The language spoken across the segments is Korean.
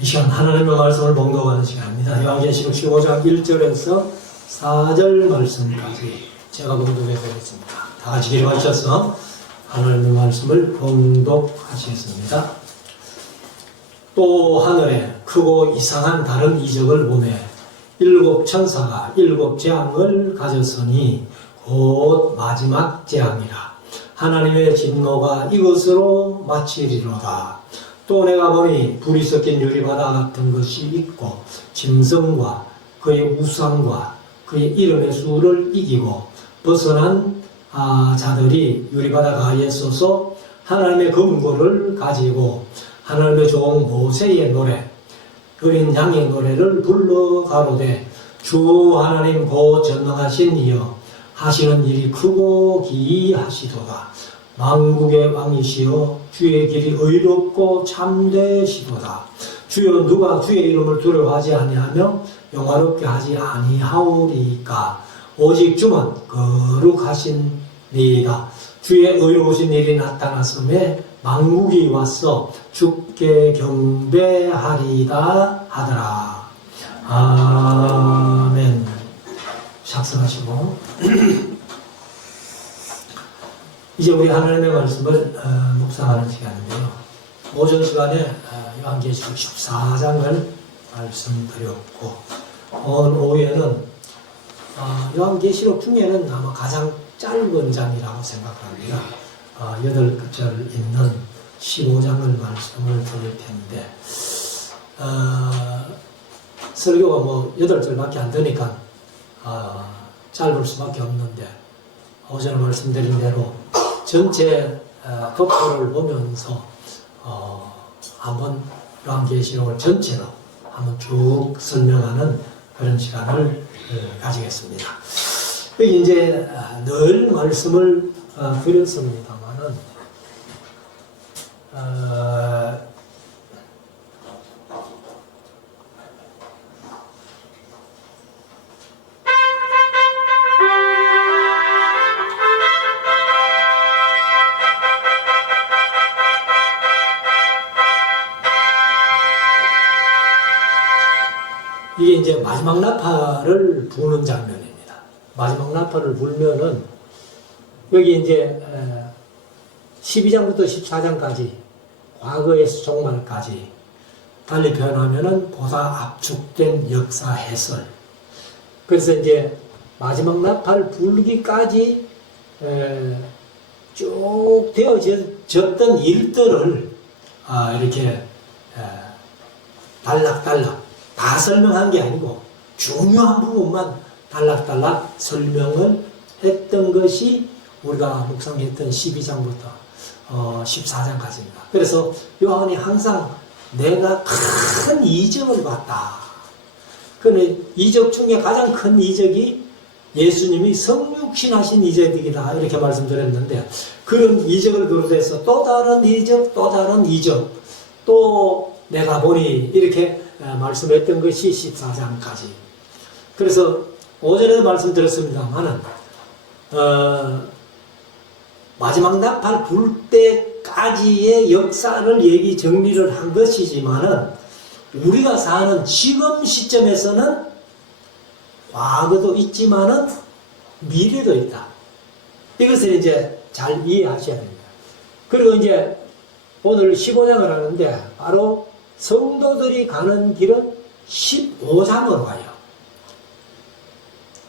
이 시간 하나님의 말씀을 봉독하는 시간입니다. 요한계시록 15장 1절에서 4절 말씀까지 제가 봉독해 드리겠습니다. 다 같이 기록하셔서 하나님의 말씀을 봉독하시겠습니다. 또 하늘에 크고 이상한 다른 이적을 보매 일곱 천사가 일곱 재앙을 가졌으니 곧 마지막 재앙이라. 하나님의 진노가 이것으로 마치리로다. 또 내가 보니 불이 섞인 유리바다 같은 것이 있고 짐승과 그의 우상과 그의 이름의 수를 이기고 벗어난 자들이 유리바다 가에 서서 하나님의 금고를 가지고 하나님의 종 모세의 노래 어린 양의 노래를 불러 가로되 주 하나님 곧 전능하신 이여 하시는 일이 크고 기이하시도다. 만국의 왕이시여 주의 길이 의롭고 참되시도다. 주여 누가 주의 이름을 두려워하지 아니하며 영화롭게 하지 아니하오리까. 오직 주만 거룩하신이다. 주의 의로우신 일이 나타났음에 만국이 와서 주께 경배하리다 하더라. 아멘. 작성하시고 이제 우리 하나님의 말씀을 묵상하는 시간인데요. 오전 시간에 요한계시록 14장을 말씀드렸고 오늘 오후에는 요한계시록 중에는 아마 가장 짧은 장이라고 생각합니다. 8구절 있는 15장을 말씀을 드릴 텐데 설교가 뭐 8절밖에 안 되니까 짧을 수밖에 없는데 오전에 말씀드린 대로 전체 격포를 보면서 한번 요한계시록을 전체로 한번 쭉 설명하는 그런 시간을 가지겠습니다. 여기 이제 늘 말씀을 드렸습니다만은 이게 이제 마지막 나팔을 부는 장면입니다. 마지막 나팔을 불면은 여기 이제 12장부터 14장까지 과거에서 종말까지 달리 표현하면은 보다 압축된 역사 해설. 그래서 이제 마지막 나팔 불기까지 쭉 되어졌던 일들을 이렇게 달락달락 다 설명한 게 아니고 중요한 부분만 달락달락 설명을 했던 것이 우리가 묵상했던 12장부터 14장까지입니다. 그래서 요한이 항상 내가 큰 이적을 봤다. 근데 이적 중에 가장 큰 이적이 예수님이 성육신하신 이적이다 이렇게 말씀드렸는데 그런 이적을 비롯해서 또 다른 이적, 또 다른 이적, 또 내가 보니 이렇게 말씀했던 것이 14장까지. 그래서 오전에도 말씀드렸습니다만은 마지막 나팔 불 때까지의 역사를 얘기 정리를 한 것이지만은 우리가 사는 지금 시점에서는 과거도 있지만은 미래도 있다. 이것을 이제 잘 이해하셔야 됩니다. 그리고 이제 오늘 15장을 하는데 바로 성도들이 가는 길은 15장으로 가요.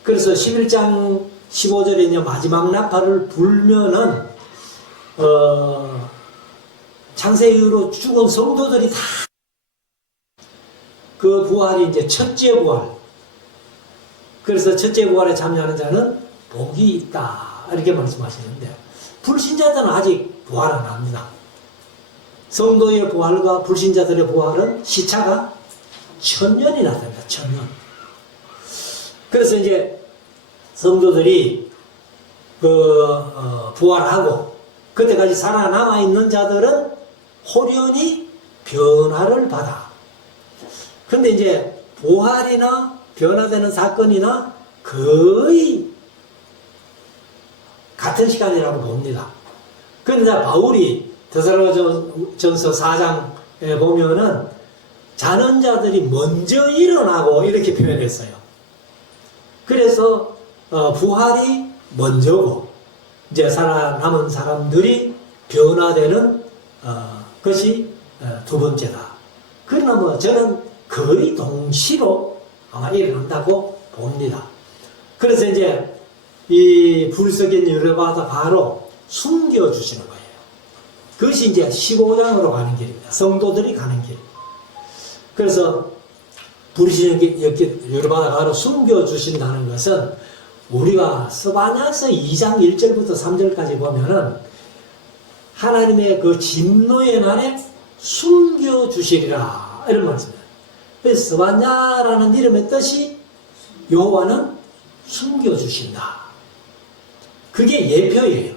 그래서 11장 15절에 이제 마지막 나팔을 불면은 창세 이후로 죽은 성도들이 다 그 부활이 이제 첫째 부활. 그래서 첫째 부활에 참여하는 자는 복이 있다 이렇게 말씀하시는데 불신자들은 아직 부활 안 합니다. 성도의 부활과 불신자들의 부활은 시차가 1000년이나 됩니다. 1000년. 그래서 이제 성도들이 부활하고 그때까지 살아남아 있는 자들은 호련히 변화를 받아. 근데 이제 부활이나 변화되는 사건이나 거의 같은 시간이라고 봅니다. 그런데 바울이 데살로니가전서 4장에 보면은 자는 자들이 먼저 일어나고 이렇게 표현했어요. 그래서 부활이 먼저고 이제 살아남은 사람들이 변화되는 것이 두 번째다. 그러나 뭐 저는 거의 동시로 아마 일어난다고 봅니다. 그래서 이제 이 불 섞인 열여바다 가로 숨겨주시는 거예요. 그것이 이제 15장으로 가는 길입니다. 성도들이 가는 길. 그래서 불이 섞인 열여바다 가로 숨겨주신다는 것은 우리가 스바냐서 2장 1절부터 3절까지 보면은 하나님의 그 진노의 날에 숨겨주시리라 이런 말씀입니다. 그래서 스바냐라는 이름의 뜻이 여호와는 숨겨주신다. 그게 예표예요.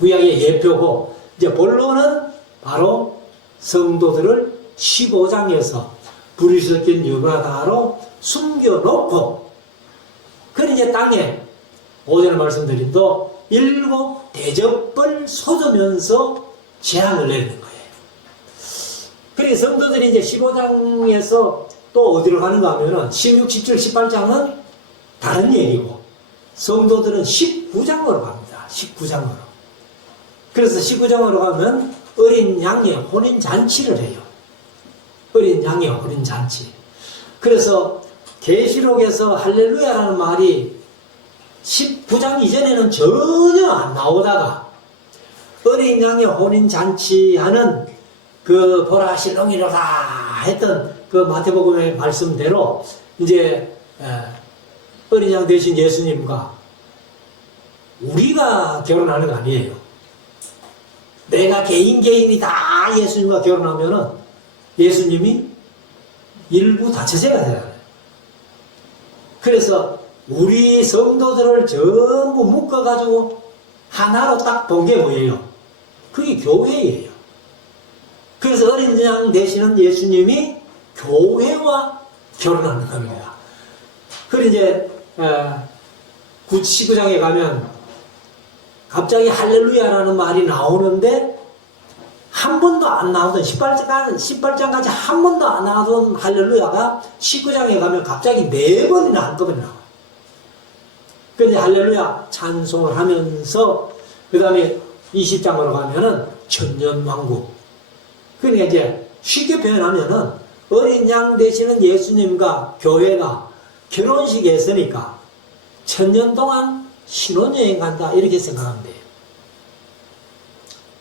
구약의 예표고 이제 본론은 바로 성도들을 15장에서 불이 섞인 열여바다로 숨겨놓고 그는 이제 땅에 오전에 말씀드린 또 7 대접을 쏟으면서 재앙을 내리는 거예요. 그래서 성도들이 이제 15장에서 또 어디로 가는가 하면은 16, 17, 18장은 다른 얘기고 성도들은 19장으로 갑니다. 19장으로. 그래서 19장으로 가면 어린 양의 혼인잔치를 해요. 어린 양의 혼인잔치. 그래서 계시록에서 할렐루야라는 말이 19장 이전에는 전혀 안 나오다가 어린 양의 혼인잔치하는 그 보라 실롱이로다 했던 그 마태복음의 말씀대로 이제 어린 양 대신 예수님과 우리가 결혼하는 거 아니에요. 내가 개인이 다 예수님과 결혼하면은 예수님이 일부 다처제가 되잖아요. 그래서 우리 성도들을 전부 묶어가지고 하나로 딱 본 게 뭐예요? 그게 교회예요. 그래서 어린 양 되시는 예수님이 교회와 결혼하는 겁니다. 그리고 이제 19장에 가면 갑자기 할렐루야라는 말이 나오는데 한 번도 안 나오던 18장까지 한 번도 안 나오던 할렐루야가 19장에 가면 갑자기 4번이나 한꺼번에 나와요. 그래서 할렐루야 찬송을 하면서 그 다음에 20장으로 가면은 천년왕국. 그러니까 이제 쉽게 표현하면은 어린 양 되시는 예수님과 교회가 결혼식에 했으니까 천년 동안 신혼여행 간다 이렇게 생각하면 돼요.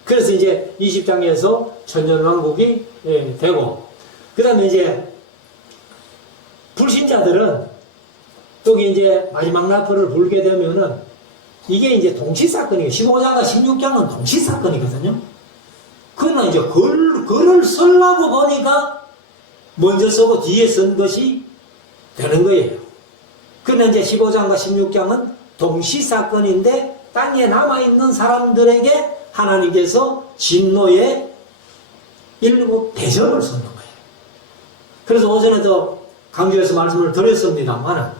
그래서 이제 20장에서 천년왕국이 되고 그 다음에 이제 불신자들은 여기 이제 마지막 나팔을 불게 되면은 이게 이제 동시사건이에요. 15장과 16장은 동시사건이거든요. 그러나 이제 글을 쓰려고 보니까 먼저 쓰고 뒤에 쓴 것이 되는 거예요. 그러나 이제 15장과 16장은 동시사건인데 땅에 남아있는 사람들에게 하나님께서 진노의 7 대접을 쏟는 거예요. 그래서 오전에도 강조해서 말씀을 드렸습니다만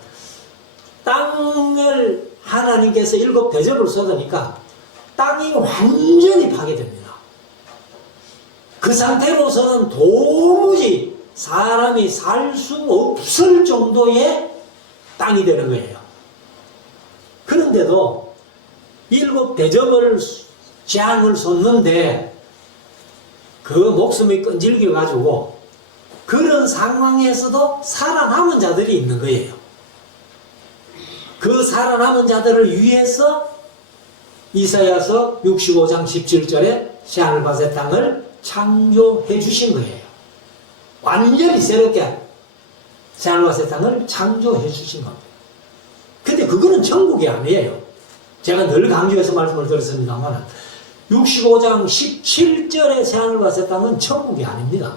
땅을 하나님께서 7 대접을 쏟으니까 땅이 완전히 파괴됩니다. 그 상태로서는 도무지 사람이 살 수 없을 정도의 땅이 되는 거예요. 그런데도 7 대접을 재앙을 쏟는데 그 목숨이 끈질겨 가지고 그런 상황에서도 살아남은 자들이 있는 거예요. 그 살아남은 자들을 위해서 이사야서 65장 17절에 새하늘과 새 땅을 창조해 주신 거예요. 완전히 새롭게 새하늘과 새 땅을 창조해 주신 겁니다. 근데 그거는 천국이 아니에요. 제가 늘 강조해서 말씀을 드렸습니다만 65장 17절의 새하늘과 새 땅은 천국이 아닙니다.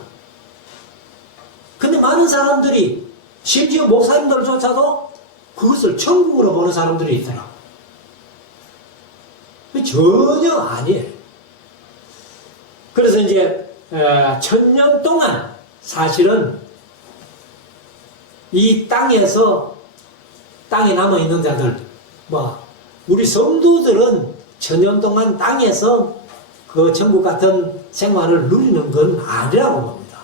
근데 많은 사람들이 심지어 목사님들조차도 그것을 천국으로 보는 사람들이 있더라고요. 전혀 아니에요. 그래서 이제 1000년 동안 사실은 이 땅에서 땅에 남아있는 자들 우리 성도들은 1000년 동안 땅에서 그 천국 같은 생활을 누리는 건 아니라고 봅니다.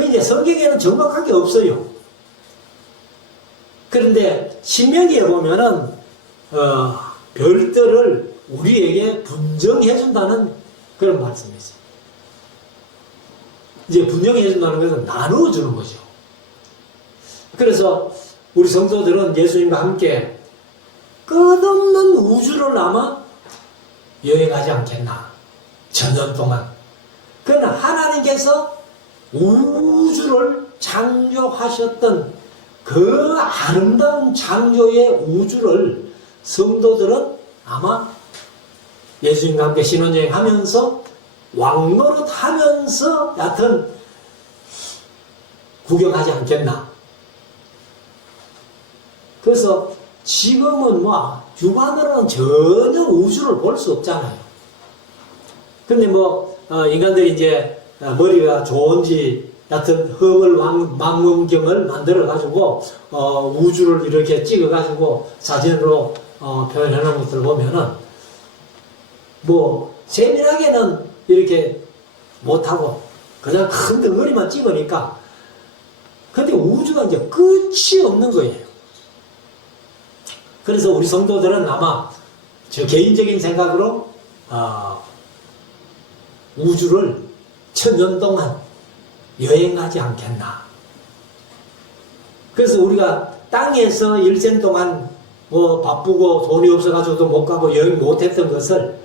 그 이제 성경에는 정확하게 없어요. 그런데 신명기에 보면은 별들을 우리에게 분정해준다는 그런 말씀이죠. 이제 분정해준다는 것은 나누어주는 거죠. 그래서 우리 성도들은 예수님과 함께 끝없는 우주를 아마 여행하지 않겠나. 천년 동안. 그러나 하나님께서 우주를 창조하셨던 그 아름다운 창조의 우주를 성도들은 아마 예수님과 함께 신혼여행 하면서 왕노릇 하면서 여하튼 구경하지 않겠나. 그래서 지금은 뭐 육안으로는 전혀 우주를 볼 수 없잖아요. 근데 뭐 인간들이 이제 머리가 좋은지 여하튼 허블 망원경을 만들어 가지고 우주를 이렇게 찍어 가지고 사진으로 표현해 놓은 것들을 보면은 뭐 세밀하게는 이렇게 못하고 그냥 큰 덩어리만 찍으니까 근데 우주가 이제 끝이 없는 거예요. 그래서 우리 성도들은 아마 저 개인적인 생각으로 우주를 천년 동안 여행하지 않겠나. 그래서 우리가 땅에서 일생 동안 뭐 바쁘고 돈이 없어가지고도 못 가고 여행 못했던 것을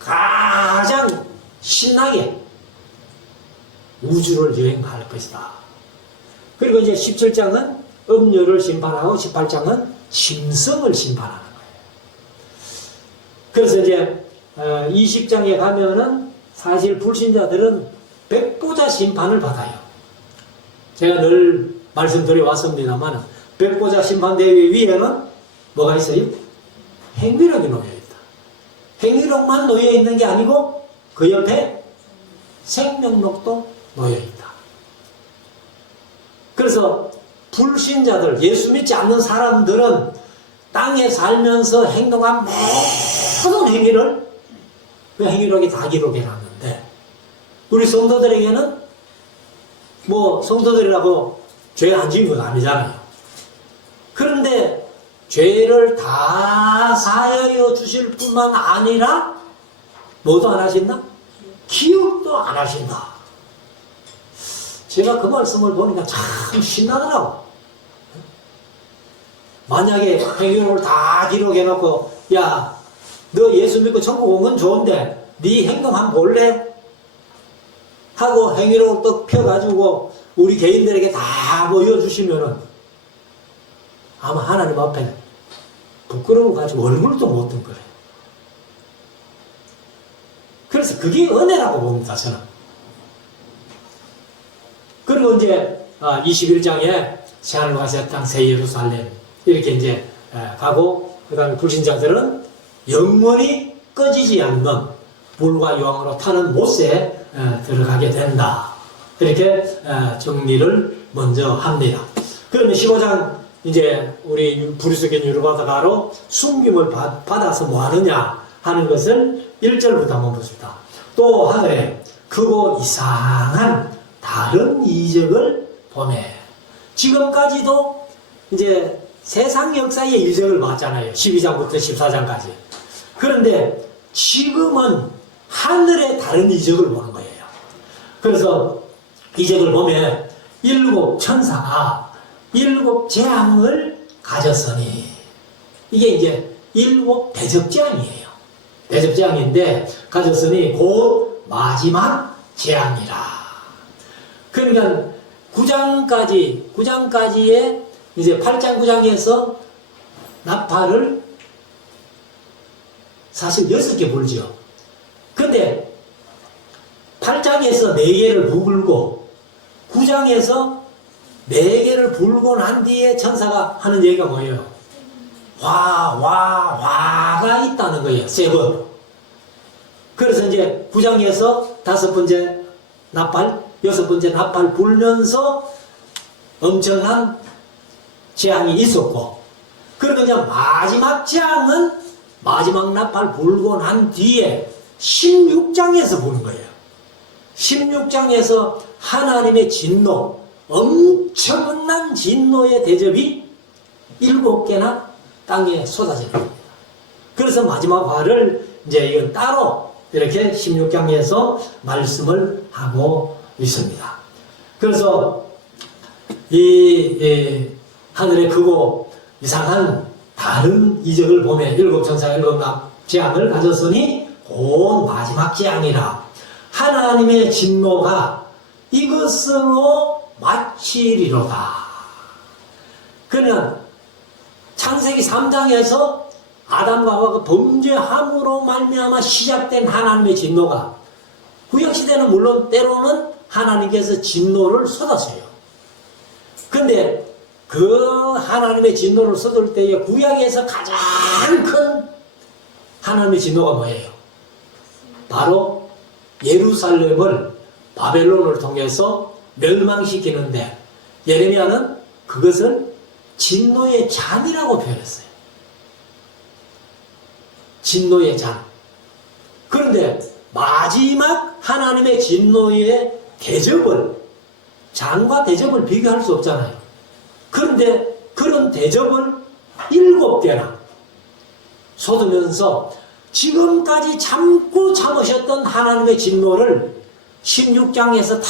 가장 신나게 우주를 여행할 것이다. 그리고 이제 17장은 음료를 심판하고 18장은 심성을 심판하는 거예요. 그래서 이제 20장에 가면은 사실 불신자들은 백보자 심판을 받아요. 제가 늘 말씀드려 왔습니다만 백보자 심판대회 위에는 뭐가 있어요? 행위록이 놓여 있다. 행위록만 놓여 있는 게 아니고 그 옆에 생명록도 놓여 있다. 그래서 불신자들, 예수 믿지 않는 사람들은 땅에 살면서 행동한 모든 행위를 그 행위록이 다 기록해 놨는데 우리 성도들에게는 뭐 성도들이라고 죄 안 지은 건 아니잖아요. 그런데 죄를 다 사하여 주실 뿐만 아니라 뭐도 안 하신다? 기억도 안 하신다. 제가 그 말씀을 보니까 참 신나더라고. 만약에 행위록을 다 기록해놓고 야, 너 예수 믿고 천국 온 건 좋은데 네 행동 한번 볼래? 하고 행위록을 또 펴가지고 우리 개인들에게 다 보여주시면은 아마 하나님 앞에 부끄러워가지고 얼굴도 못 든 거래요. 그래서 그게 은혜라고 봅니다, 저는. 그리고 이제 21장에 새하늘과 새 땅 새 예루살렘 이렇게 이제 가고 그 다음에 불신자들은 영원히 꺼지지 않는 불과 유황으로 타는 못에 들어가게 된다. 이렇게 정리를 먼저 합니다. 그러면 15장 이제 우리 브리스겐 유르바다가로 숨김을 받아서 뭐 하느냐 하는 것을 1절부터 한번 보십시다. 또 하늘에 크고 이상한 다른 이적을 보매. 지금까지도 이제 세상 역사의 이적을 봤잖아요. 12장부터 14장까지. 그런데 지금은 하늘의 다른 이적을 보는 거예요. 그래서 이적을 보면 일곱 천사가 일곱 재앙을 가졌으니 이게 이제 일곱 대접재앙이에요. 대접재앙인데 가졌으니 곧 마지막 재앙이라. 그러니까 9장까지의 이제 8장 9장에서 나팔을 사실 6개 불죠. 근데 8장에서 4개를 불고 9장에서 4개를 불고 난 뒤에 천사가 하는 얘기가 뭐예요? 화가 있다는 거예요. 3번. 그래서 이제 9장에서 5번째 나팔, 6번째 나팔 불면서 엄청난 재앙이 있었고, 그리고 이제 마지막 재앙은 마지막 나팔 불고 난 뒤에 16장에서 보는 거예요. 16장에서 하나님의 진노, 엄청난 진노의 대접이 7개나 땅에 쏟아지는 겁니다. 그래서 마지막 화를 이제 이건 따로 이렇게 16장에서 말씀을 하고 있습니다. 그래서 이 하늘의 크고 이상한 다른 이적을 보며 7천사가 7재앙을 가졌으니 곧 마지막 재앙이라. 하나님의 진노가 이것으로 마치리로다. 그러면 창세기 3장에서 아담과 하와가 범죄함으로 말미암아 시작된 하나님의 진노가 구약시대는 물론 때로는 하나님께서 진노를 쏟았어요. 근데 그 하나님의 진노를 쏟을 때에 구약에서 가장 큰 하나님의 진노가 뭐예요? 바로 예루살렘을 바벨론을 통해서 멸망시키는데 예레미야는 그것을 진노의 잔이라고 표현했어요. 진노의 잔. 그런데 마지막 하나님의 진노의 대접을, 잔과 대접을 비교할 수 없잖아요. 그런데 그런 대접을 7개나 쏟으면서 지금까지 참고 참으셨던 하나님의 진노를 16장에서 다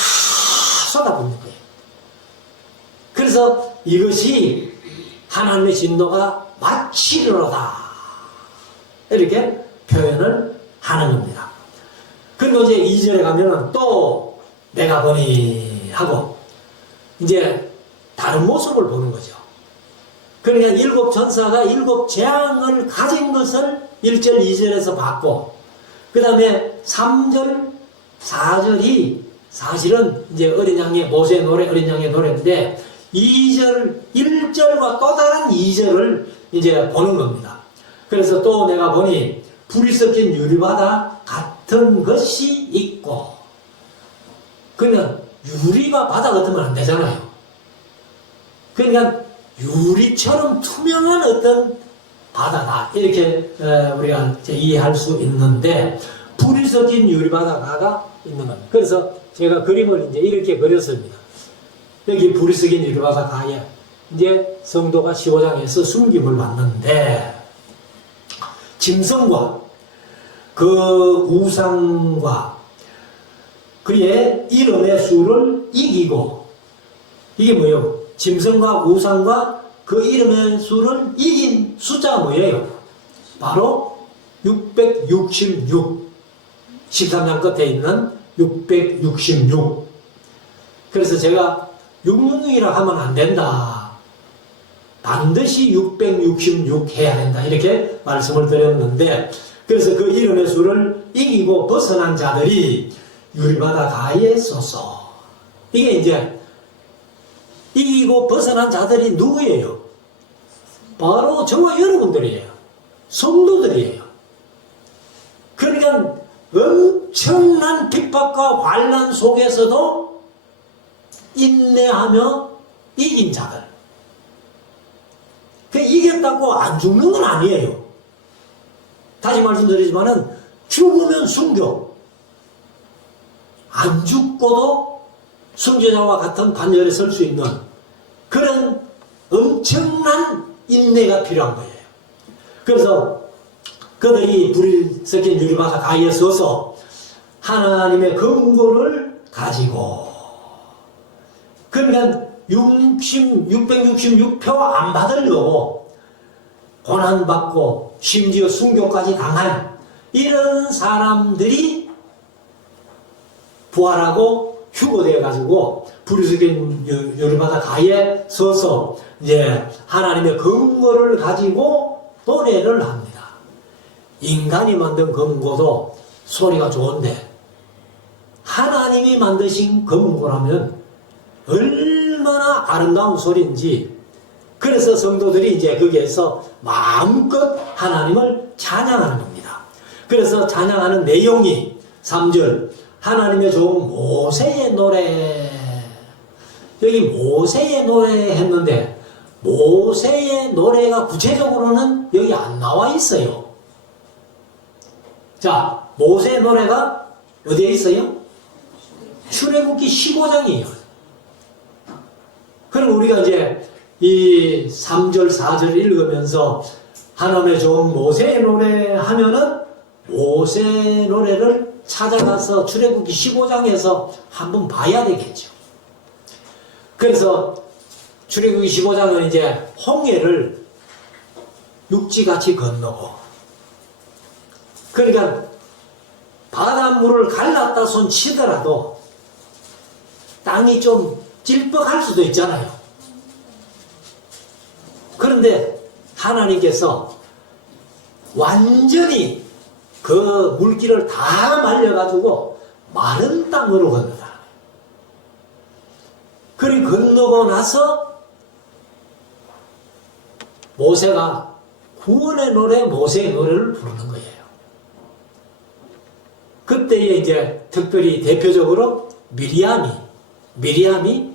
쏟아붓는 거예요. 그래서 이것이 하나님의 진노가 마치리로다. 이렇게 표현을 하는 겁니다. 그리고 이제 2절에 가면은 또 내가 보니 하고 이제 다른 모습을 보는 거죠. 그러니까 7천사가 7재앙을 가진 것을 1절, 2절에서 봤고, 그 다음에 3절, 4절이 사실은 이제 어린 양의 모세의 노래, 어린 양의 노래인데 2절, 1절과 또 다른 2절을 이제 보는 겁니다. 그래서 또 내가 보니 불이 섞인 유리바다 같은 것이 있고, 그러면 유리가 바다 같으면 안 되잖아요. 그러니까 유리처럼 투명한 어떤 바다다, 이렇게 우리가 이해할 수 있는데 불이 섞인 유리바다가 있는 겁니다. 그래서 제가 그림을 이제 이렇게 그렸습니다. 여기 불이 섞인 유리바다 가에 이제 성도가 15장에서 숨김을 받는데 짐승과 그 우상과 그의 이름의 수를 이기고, 이게 뭐예요? 짐승과 우상과 그 이름의 수를 이긴 숫자가 뭐예요? 바로 666. 13장 끝에 있는 666. 그래서 제가 666이라 하면 안 된다. 반드시 666 해야 된다. 이렇게 말씀을 드렸는데, 그래서 그 이름의 수를 이기고 벗어난 자들이 유리바다 가에 쏘소. 이게 이제 이기고 벗어난 자들이 누구예요? 바로 저와 여러분들이에요. 성도들이에요. 그러니까 엄청난 핍박과 환난 속에서도 인내하며 이긴 자들. 그 이겼다고 안 죽는 건 아니에요. 다시 말씀드리지만은 죽으면 순교. 안 죽고도 순교자와 같은 반열에 설 수 있는 그런 엄청난 인내가 필요한 거예요. 그래서 그들이 불이 섞인 유리바다 가에 서서 하나님의 근거를 가지고, 그러니까 666표 안 받으려고 고난받고 심지어 순교까지 당한 이런 사람들이 부활하고 휴거되어가지고 불이 섞인 유리바다 가에 서서 이제 하나님의 근거를 가지고 노래를 합니다. 인간이 만든 금고도 소리가 좋은데 하나님이 만드신 금고라면 얼마나 아름다운 소리인지, 그래서 성도들이 이제 거기에서 마음껏 하나님을 찬양하는 겁니다. 그래서 찬양하는 내용이 3절 하나님의 종 모세의 노래. 여기 모세의 노래 했는데 모세의 노래가 구체적으로는 여기 안 나와 있어요. 자, 모세의 노래가 어디에 있어요? 출애굽기 15장이에요. 그럼 우리가 이제 이 3절, 4절 읽으면서 하나님의 종 모세의 노래 하면은 모세 노래를 찾아가서 출애굽기 15장에서 한번 봐야 되겠죠. 그래서 출애굽기 15장은 이제 홍해를 육지같이 건너고, 그러니까 바닷물을 갈랐다 손 치더라도 땅이 좀 찔뻑할 수도 있잖아요. 그런데 하나님께서 완전히 그 물기를 다 말려가지고 마른 땅으로 건너다. 그리 건너고 나서 모세가 구원의 노래, 모세의 노래를 부르는 거예요. 그때에 이제 특별히 대표적으로 미리암이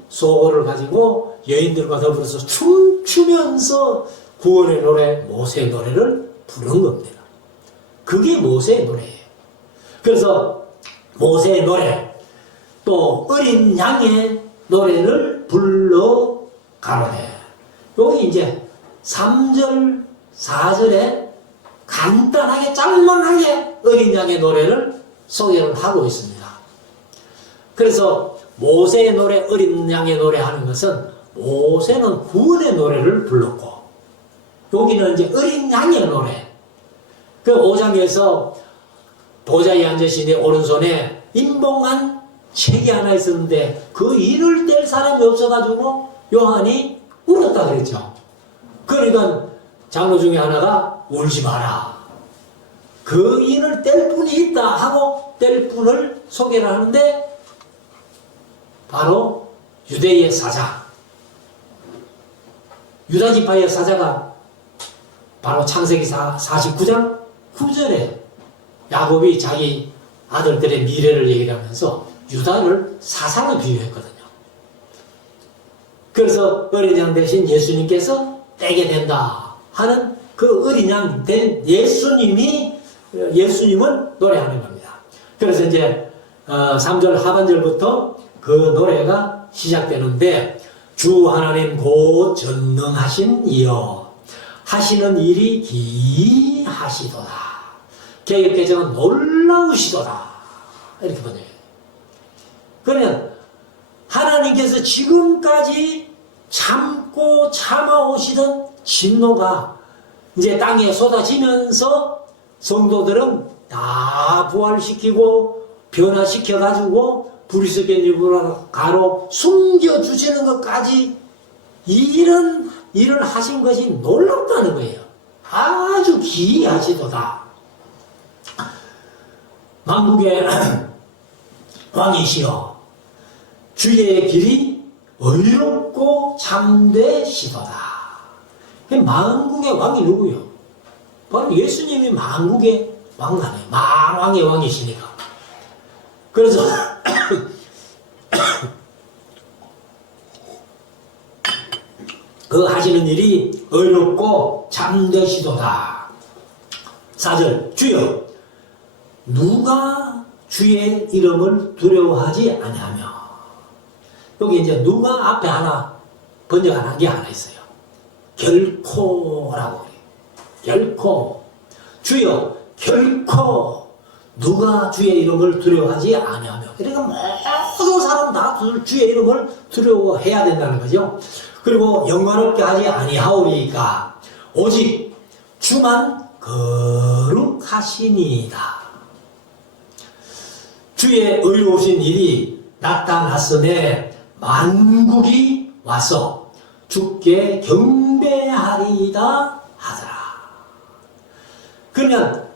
소고를 가지고 여인들과 더불어서 춤추면서 구원의 노래, 모세의 노래를 부른 겁니다. 그게 모세의 노래예요. 그래서 모세의 노래, 또 어린 양의 노래를 불러 가로되. 여기 이제 3절, 4절에 간단하게, 짤막하게 어린 양의 노래를 소개를 하고 있습니다. 그래서 모세의 노래, 어린 양의 노래 하는 것은 모세는 구원의 노래를 불렀고, 여기는 이제 어린 양의 노래. 그 5장에서 보좌에 앉으신 내 오른손에 인봉한 책이 하나 있었는데 그 인을 뗄 사람이 없어가지고 요한이 울었다 그랬죠. 그러니까 장로 중에 하나가 울지 마라. 그 인을 뗄 분이 있다 하고 뗄 분을 소개를 하는데 바로 유대의 사자, 유다지파의 사자가 바로 창세기 49장 9절에 야곱이 자기 아들들의 미래를 얘기하면서 유다를 사자로 비유했거든요. 그래서 어린 양 대신 예수님께서 떼게 된다 하는 그 어린 양 된 예수님은 노래하는 겁니다. 그래서 이제 3절 하반절부터 그 노래가 시작되는데, 주 하나님 곧 전능하신 이여 하시는 일이 기하시도다. 개역개정은 놀라우시도다. 이렇게 번역해요. 그러면 하나님께서 지금까지 참고 참아오시던 진노가 이제 땅에 쏟아지면서 성도들은 다 부활시키고 변화시켜가지고 브리스겐 가로 숨겨주시는 것까지 이런 일을 하신 것이 놀랍다는 거예요. 아주 기이하시도다. 만국의 왕이시여 주의 길이 의롭고 참되시도다. 만국의 왕이 누구요? 바로 예수님이 만국의 왕이에요. 만왕의 왕이시니까. 그래서 그 하시는 일이 의롭고 참되시도다. 4절 주여 누가 주의 이름을 두려워하지 아니하며. 여기 이제 누가 앞에 하나 번역한 게 하나 있어요. 결코라고 그래요. 결코. 주여 결코 누가 주의 이름을 두려워하지 아니하며. 그러니까 모든 사람 다 주의 이름을 두려워해야 된다는 거죠. 그리고 영광롭게 하지 아니하오리까 오직 주만 거룩하시니이다. 주의 의로우신 일이 나타났으니 만국이 와서 주께 경배하리이다 하더라. 그러면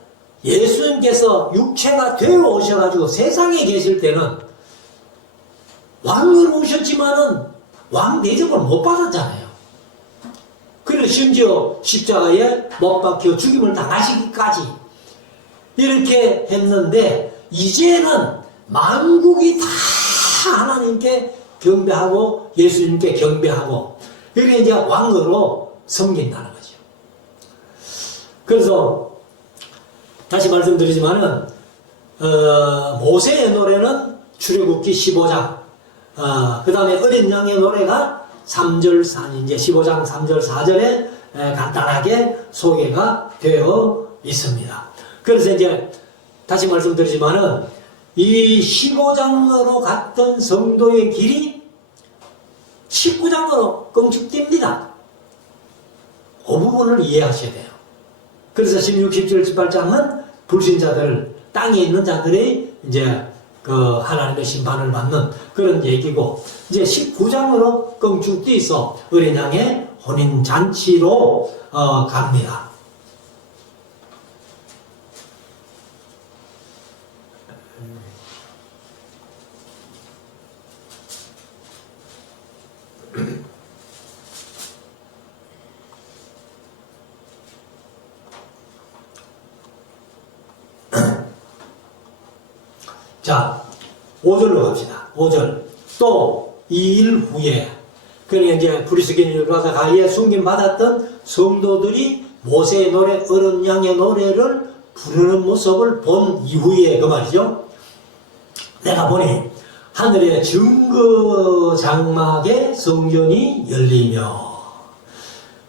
예수님께서 육체가 되어 오셔가지고 세상에 계실 때는 왕으로 오셨지만은 왕 대접을 못 받았잖아요. 그리고 심지어 십자가에 못 박혀 죽임을 당하시기까지 이렇게 했는데, 이제는 만국이 다 하나님께 경배하고 예수님께 경배하고 이렇게 이제 왕으로 섬긴다는 거죠. 그래서 다시 말씀드리지만은 모세의 노래는 출애굽기 15장, 그 다음에 어린 양의 노래가 3절, 이제 15장 3절, 4절에 간단하게 소개가 되어 있습니다. 그래서 이제 다시 말씀드리지만은 이 15장으로 갔던 성도의 길이 19장으로 껑축됩니다. 그 부분을 이해하셔야 돼요. 그래서 16, 17, 18장은 불신자들, 땅에 있는 자들이 이제 그 하나님의 심판을 받는 그런 얘기고, 이제 19장으로 껑축돼서 어린 양의 혼인 잔치로 갑니다. 자, 5절로 갑시다. 5절. 또 2일 후에, 그러니까 이제 브리스겐 바다가에 숨김받았던 성도들이 모세의 노래, 어린 양의 노래를 부르는 모습을 본 이후에 그 말이죠. 내가 보니 하늘의 증거 장막에 성전이 열리며,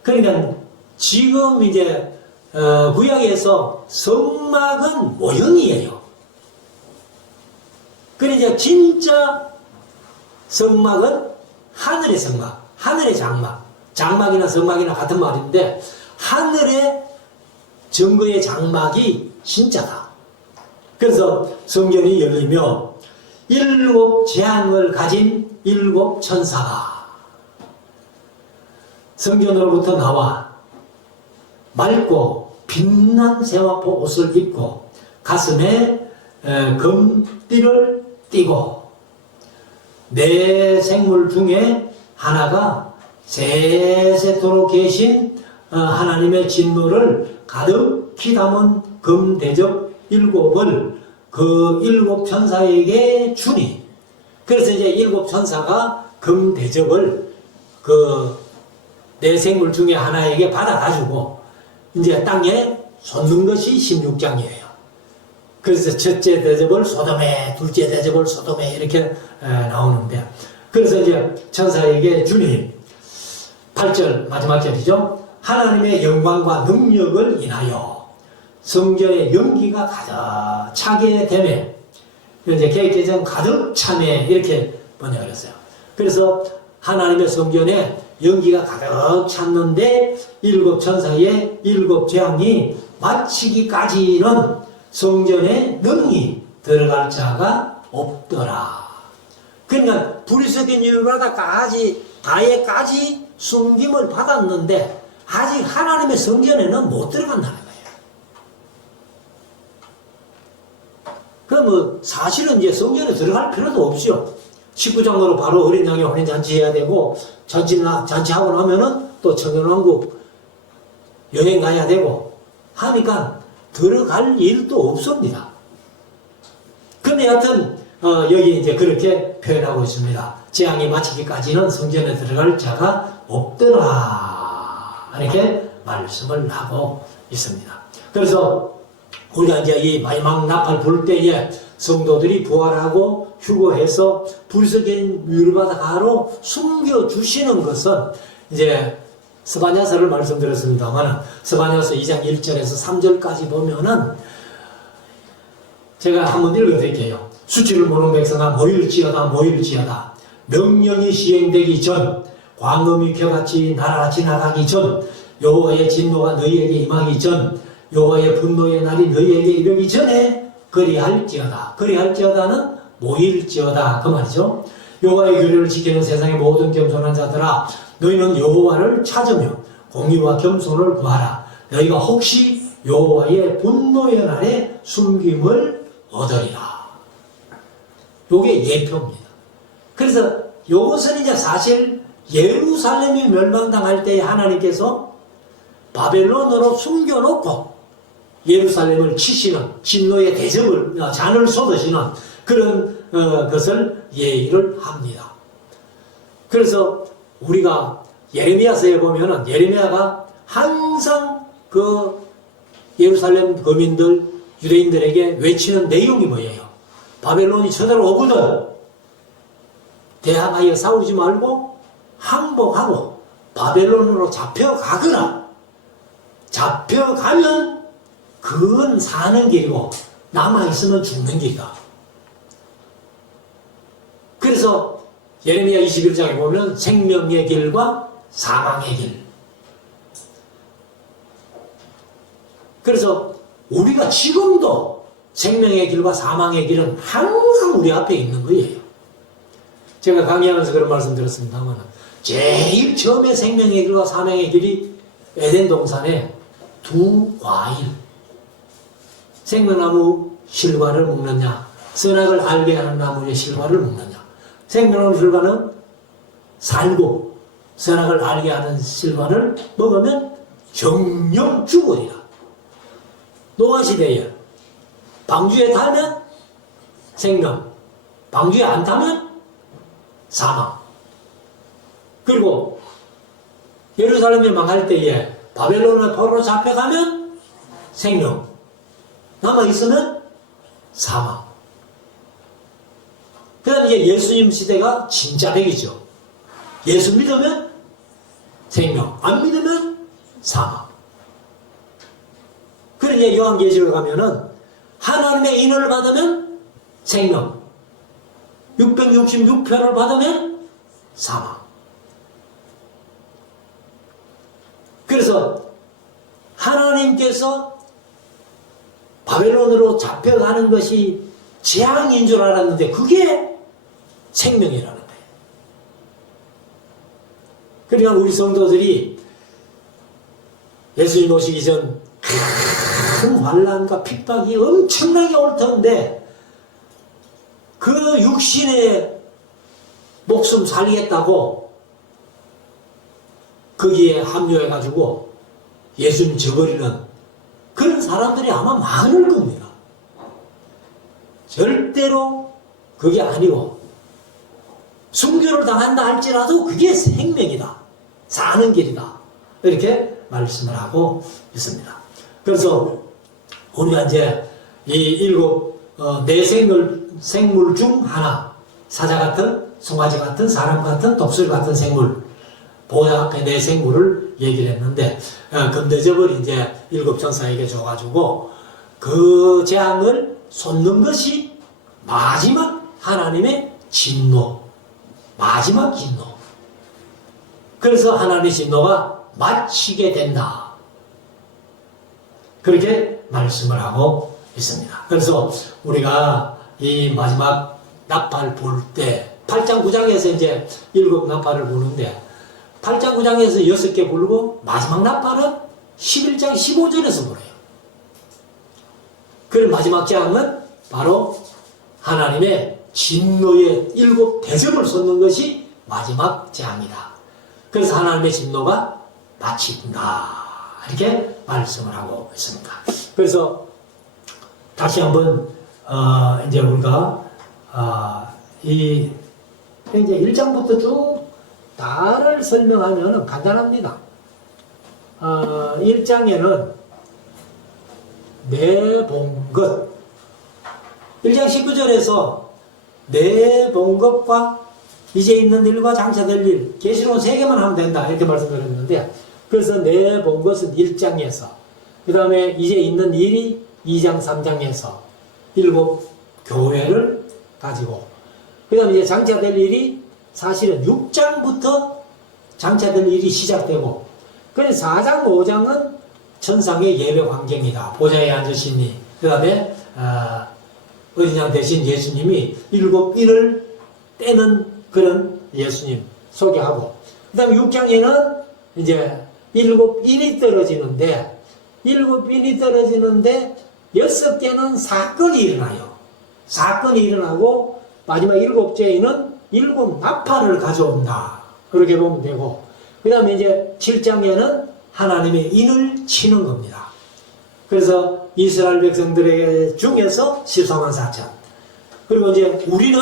그러니까 지금 이제 구약에서 성막은 모형이에요. 그러니까 진짜 성막은 하늘의 성막, 하늘의 장막, 장막이나 성막이나 같은 말인데 하늘의 증거의 장막이 진짜다. 그래서 성전이 열리며 7 재앙을 가진 7 천사가 성전으로부터 나와 맑고 빛난 세마포 옷을 입고 가슴에 금띠를 띠고, 네 생물 중에 하나가 세세토록 계신 하나님의 진노를 가득히 담은 금대접 7을 그 7 천사에게 주니, 그래서 이제 7 천사가 금대접을 그 네 생물 중에 하나에게 받아가지고 이제 땅에 쏟는 것이 16장이에요. 그래서 첫째 대접을 소돔에, 둘째 대접을 소돔에 이렇게 나오는데, 그래서 이제 천사에게 주니 8절 마지막 절이죠. 하나님의 영광과 능력을 인하여 성전의 연기가 가득 차게 되매, 이제 개혁개정 가득 차매 이렇게 번역을 했어요. 그래서 하나님의 성전에 연기가 가득 찼는데 7 천사의 7 재앙이 마치기까지는 성전에 능히 들어갈 자가 없더라. 그러니까 브리스겐 유바다까지 가에까지 숨김을 받았는데 아직 하나님의 성전에는 못 들어간다는 거예요. 뭐 사실은 이제 성전에 들어갈 필요도 없죠. 19장으로 바로 어린 양의 혼인 잔치해야 되고, 잔치하고 나면은 또 청년왕국 여행 가야 되고 하니까 들어갈 일도 없습니다. 근데 여하튼 여기 이제 그렇게 표현하고 있습니다. 재앙이 마치기까지는 성전에 들어갈 자가 없더라, 이렇게 말씀을 하고 있습니다. 그래서 우리가 이제 이 마지막 나팔 불 때에 성도들이 부활하고 휴거해서 불석인 율바다가로 숨겨주시는 것은, 이제 스바냐서를 말씀드렸습니다만 스바냐서 2장 1절에서 3절까지 보면은 제가 한번 읽어드릴게요. 수치를 모르는 백성아 모일지어다 모일지어다. 명령이 시행되기 전, 광음이 켜같이 날아 지나가기 전, 여호와의 진노가 너희에게 임하기 전, 여호와의 분노의 날이 너희에게 이르기 전에 그리할지어다. 그리할지어다는 모일지어다 그 말이죠. 여호와의 규례를 지키는 세상의 모든 겸손한 자들아, 너희는 여호와를 찾으며 공의와 겸손을 구하라. 너희가 혹시 여호와의 분노의 날에 숨김을 얻으리라. 요게 예표입니다. 그래서 요것은 이제 사실 예루살렘이 멸망당할 때 하나님께서 바벨론으로 숨겨놓고 예루살렘을 치시는 진노의 대접을, 잔을 쏟으시는 그런 것을 예의를 합니다. 그래서 우리가 예레미야서에 보면은 예레미야가 항상 그 예루살렘 거민들, 유대인들에게 외치는 내용이 뭐예요? 바벨론이 쳐들어오거든 대항하여 싸우지 말고 항복하고 바벨론으로 잡혀가거라. 잡혀가면 그건 사는 길이고 남아있으면 죽는 길이다. 그래서 예레미야 21장에 보면 생명의 길과 사망의 길. 그래서 우리가 지금도 생명의 길과 사망의 길은 항상 우리 앞에 있는 거예요. 제가 강의하면서 그런 말씀 드렸습니다만 제일 처음에 생명의 길과 사망의 길이 에덴 동산에 두 과일, 생명나무 실과를 먹느냐, 선악을 알게 하는 나무의 실과를 먹느냐. 생명나무 실과는 살고 선악을 알게 하는 실과를 먹으면 정령 죽으리라. 노아시대에 방주에 타면 생명, 방주에 안 타면 사망. 그리고 예루살렘이 망할 때에 바벨론의 포로로 잡혀가면 생명, 남아있으면 사망. 그 다음에 이제 예수님 시대가 진짜 백이죠. 예수 믿으면 생명, 안 믿으면 사망. 그러니까 이제 요한계시록 가면은 하나님의 인을 받으면 생명, 666표를 받으면 사망. 그래서 하나님께서 바벨론으로 잡혀가는 것이 재앙인 줄 알았는데 그게 생명이라는 거예요. 그러니까 우리 성도들이 예수님 오시기 전 큰 환난과 핍박이 엄청나게 올 텐데 그 육신의 목숨 살리겠다고 거기에 합류해가지고 예수님 저버리는 그런 사람들이 아마 많을 겁니다. 절대로 그게 아니고 순교를 당한다 할지라도 그게 생명이다. 사는 길이다. 이렇게 말씀을 하고 있습니다. 그래서 우리가 이제 이 일곱 네 생물 중 하나, 사자 같은, 송아지 같은, 사람 같은, 독수리 같은 생물, 보좌 앞에 네 생물을 얘기를 했는데 금대접을 이제 일곱 천사에게 줘가지고 그 재앙을 쏟는 것이 마지막 하나님의 진노, 마지막 진노. 그래서 하나님의 진노가 마치게 된다. 그렇게 말씀을 하고 있습니다. 그래서 우리가 이 마지막 나팔 불 때 8장 9장에서 이제 일곱 나팔을 부는데 8장 9장에서 6개 부르고 마지막 나팔은 11장 15절에서 불어요. 그 마지막 재앙은 바로 하나님의 진노의 일곱 대접을 쏟는 것이 마지막 재앙이다. 그래서 하나님의 진노가 마친다. 이렇게 말씀을 하고 있습니다. 그래서 다시 한번 이제 우리가 이 이제 1장부터 쭉 다를 설명하면 간단합니다. 1장에는 내 본 것, 1장 19절에서 내 본 것과 이제 있는 일과 장차될 일, 계시록 3개만 하면 된다 이렇게 말씀드렸는데, 그래서 내 본 것은 1장에서, 그 다음에 이제 있는 일이 2장 3장에서 일곱 교회를 가지고, 그 다음에 이제 장차될 일이 사실은 6장부터 장차될 일이 시작되고, 그래서 4장 5장은 천상의 예배 환경이다. 보좌에 앉으신 이, 그 다음에 어린양 대신 예수님이 일곱 일을 떼는 그런 예수님 소개하고, 그 다음에 6장에는 이제 일곱 일이 떨어지는데, 일곱 일이 떨어지는데 6개는 사건이 일어나요. 사건이 일어나고 마지막 7째에는 일곱 나팔을 가져온다. 그렇게 보면 되고, 그 다음에 이제 7장에는 하나님의 인을 치는 겁니다. 그래서 이스라엘 백성들의 중에서 14만 4천. 그리고 이제 우리는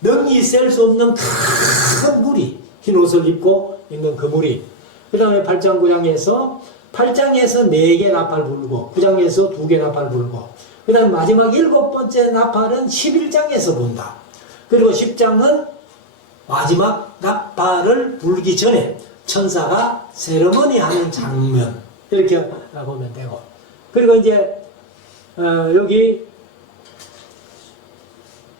능히 셀 수 없는 큰 무리, 흰 옷을 입고 있는 그 무리. 그 다음에 8장 9장에서 8장에서 4개 나팔 불고 9장에서 2개 나팔 불고 그 다음 마지막 7번째 나팔은 11장에서 본다. 그리고 10장은 마지막 나팔을 불기 전에 천사가 세레머니 하는 장면, 이렇게 보면 되고. 그리고 이제 여기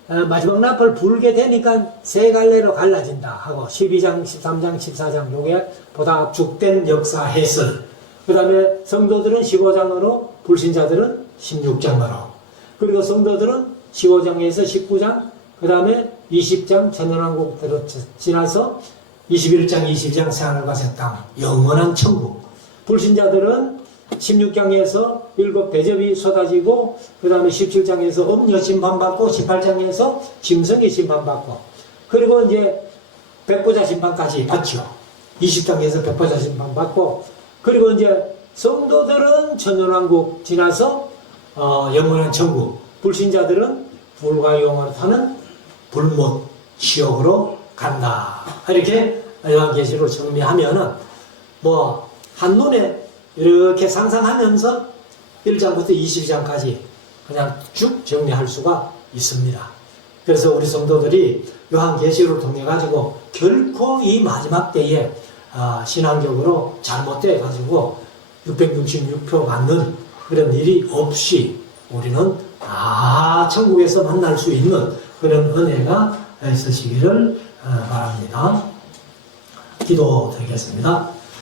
마지막 나팔 불게 되니까 세 갈래로 갈라진다 하고 12장, 13장, 14장 요게 보다 압축된 역사 해설. 그 다음에 성도들은 15장으로, 불신자들은 16장으로. 그리고 성도들은 15장에서 19장, 그 다음에 20장 천연왕국으로 지나서 21장, 22장 새하늘과 새 땅, 영원한 천국. 불신자들은 16장에서 7 대접이 쏟아지고, 그 다음에 17장에서 음녀 심판받고, 18장에서 짐승이 심판받고, 그리고 이제 백보자 심판까지 받죠. 20장에서 백보자 심판받고, 그리고 이제 성도들은 천연왕국 지나서 영원한 천국, 불신자들은 불과 영원을 타는 불못 지옥으로 간다. 이렇게 요한계시로 정리하면은 뭐 한눈에 이렇게 상상하면서 1장부터 22장까지 그냥 쭉 정리할 수가 있습니다. 그래서 우리 성도들이 요한계시를 통해 가지고 결코 이 마지막 때에 신앙적으로 잘못돼 가지고 666표 받는 그런 일이 없이 우리는 천국에서 만날 수 있는 그런 은혜가 있으시기를 바랍니다. 기도드리겠습니다.